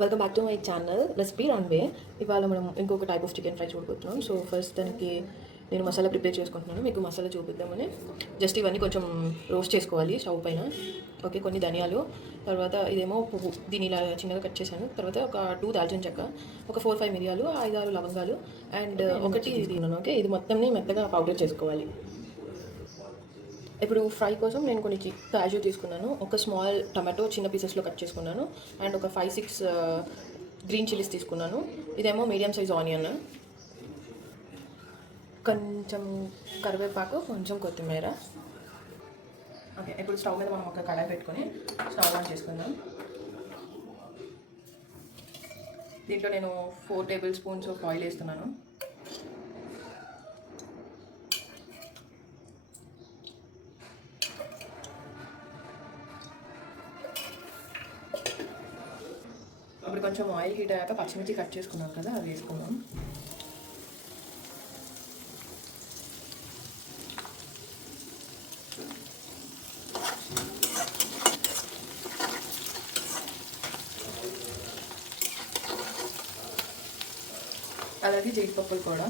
Welcome back to my channel recipe runway. ఇవాళ మనం ఇంకొక టైప్ ఆఫ్ చికెన్ ఫ్రై చూడబోతున్నాం. సో ఫస్ట్ దానికి నేను మసాలా ప్రిపేర్ చేసుకుంటున్నాను. మీకు మసాలా చూపిద్దామని జస్ట్ ఇవన్నీ కొంచెం రోస్ట్ చేసుకోవాలి స్టవ్ పైన. ఓకే, కొన్ని ధనియాలు, తర్వాత ఇదేమో పువ్వు, దీని ఇలా చిన్నగా కట్ చేశాను. తర్వాత ఒక 2 దాల్చిన చెక్క, ఒక 4-5 మిరియాలు, 5-6 లవంగాలు అండ్ ఒకటి ఇది. ఓకే, ఇది మొత్తంని మెత్తగా పౌడర్ చేసుకోవాలి. ఇప్పుడు ఫ్రై కోసం నేను కొన్ని క్యాష్యూ తీసుకున్నాను, ఒక స్మాల్ టమాటో చిన్న పీసెస్లో కట్ చేసుకున్నాను అండ్ ఒక 5-6 గ్రీన్ చిల్లీస్ తీసుకున్నాను. ఇదేమో మీడియం సైజ్ ఆనియన్, కొంచెం కరివేపాకు, కొంచెం కొత్తిమీర. ఓకే, ఇప్పుడు స్టవ్ మీద మనం ఒక కడాయి పెట్టుకొని స్టవ్ ఆన్ చేసుకుందాం. దీంట్లో నేను 4 టేబుల్ స్పూన్స్ ఆఫ్ ఆయిల్ వేస్తున్నాను. ఇప్పుడు కొంచెం ఆయిల్ హీట్ అయ్యాక పచ్చిమిర్చి కట్ చేసుకున్నాం కదా, అది వేసుకున్నాం. అలాగే జీడిపప్పులు కూడా.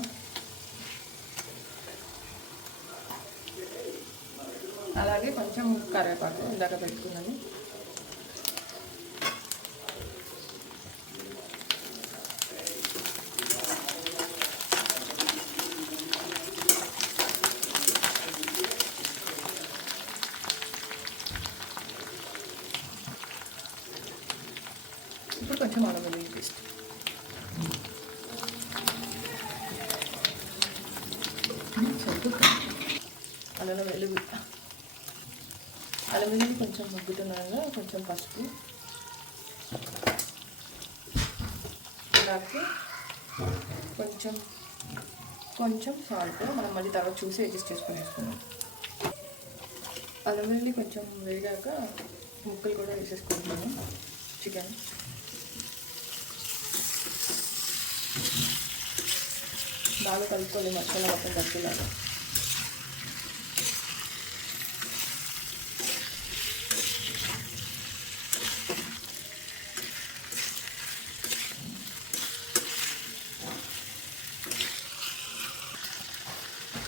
అలాగే కొంచెం కరివేపాకు ఇందాక పెట్టుకున్నాను. ఇప్పుడు కొంచెం అల్లం వెల్లుల్లి పేస్ట్, అల్లం వెల్లుల్లి కొంచెం మగ్గుతున్నాగా కొంచెం పసుపు, అలాగే కొంచెం సాల్ట్ మనం మళ్ళీ తర్వాత చూసి అడ్జస్ట్ చేసుకొని వేసుకున్నాం. అల్లం వెల్లుల్లి కొంచెం వేగాక ముక్కలు కూడా వేసేసుకుంటున్నాను. చికెన్ బాగా కలుపుకోవాలి, మసాలా మొత్తం కలిపేలాగా.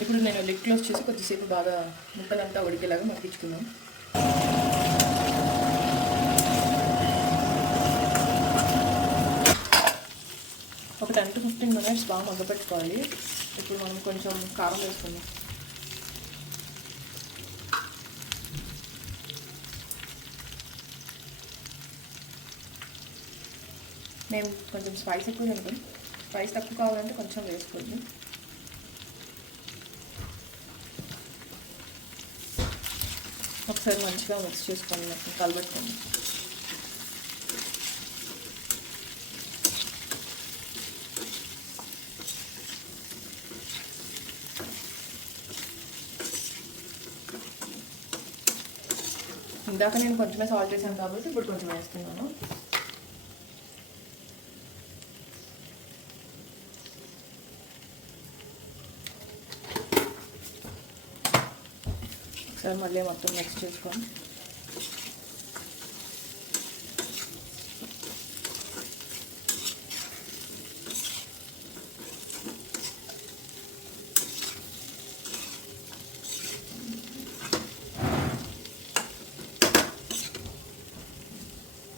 ఇప్పుడు నేను లిడ్ క్లోజ్ చేసి కొద్దిసేపు బాగా ముక్కలంతా ఉడికేలాగా మగ్గించుకున్నాం. ఒక 10 to 15 minutes బాగా మగ్గపెట్టుకోవాలి. ఇప్పుడు మనం కొంచెం కారం వేసుకుందాం. మేము కొంచెం స్పైస్ ఎక్కువ తింటాం, స్పైస్ తక్కువ కావాలంటే కొంచెం వేసుకోండి. ఒకసారి మంచిగా మిక్స్ చేసుకోండి, మొత్తం కలబెట్టుకోండి. ఇందాక నేను కొంచెమే సాల్ట్ వేసాను కాబట్టి ఇప్పుడు కొంచెం వేస్తున్నాను. ఒకసారి మళ్ళీ మొత్తం మిక్స్ చేసుకోండి.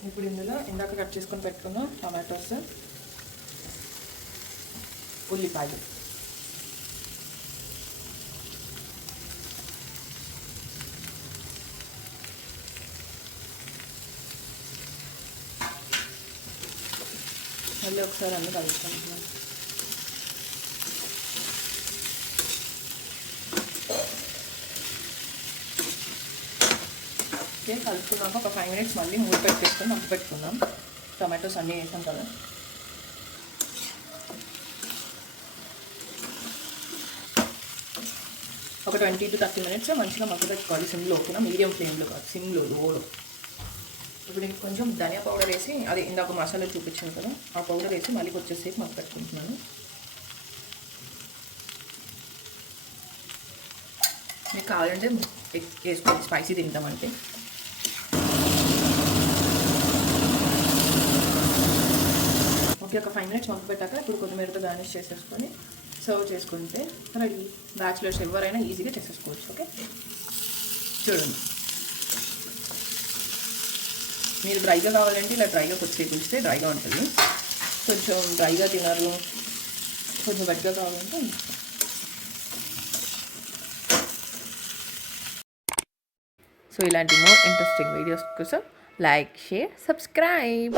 ఇప్పుడు ఇందులో ఇందాక కట్ చేసుకొని పెట్టుకున్న టమాటోస్, ఉల్లిపాయలు, మళ్ళీ ఒకసారి అన్నీ కలుపుకుంటున్నాను. ఓకే, కలుపుకున్నాక ఒక 5 minutes మళ్ళీ మూత పెట్టేసుకొని మగ్గు పెట్టుకుందాం. టమాటోస్ అన్నీ వేసాం కదా. ఒక 20 to 30 minutes మంచిగా మగ్గు పెట్టుకోవాలి. సిమ్లో ఓకేనా, మీడియం ఫ్లేమ్లో కాదు, సిమ్లో, లోలో. ఇప్పుడు నేను కొంచెం ధనియా పౌడర్ వేసి, అది ఇందాక మసాలా చూపించాను కదా, ఆ పౌడర్ వేసి మళ్ళీ వచ్చేసేపు మగ్గు పెట్టుకుంటున్నాను. మీకు కావాలంటే వేసుకోండి, స్పైసీ తింటామంటే. ఇది ఒక 5 minutes మగ్గు పెట్టాక ఇప్పుడు కొత్తిమీరతో గార్నిష్ చేసేసుకొని సర్వ్ చేసుకుంటే రెడీ. బ్యాచిలర్స్ ఎవరైనా ఈజీగా చేసేసుకోవచ్చు. ఓకే, చూడండి. మీరు డ్రైగా కావాలంటే ఇలా డ్రైగా కొద్దిసేపు ఉంచితే డ్రైగా ఉంటుంది. కొంచెం డ్రైగా తినరు, కొంచెం గట్టిగా కావాలంటే సో ఇలాంటి మోర్ ఇంట్రెస్టింగ్ వీడియోస్ కోసం లైక్, షేర్, సబ్స్క్రైబ్.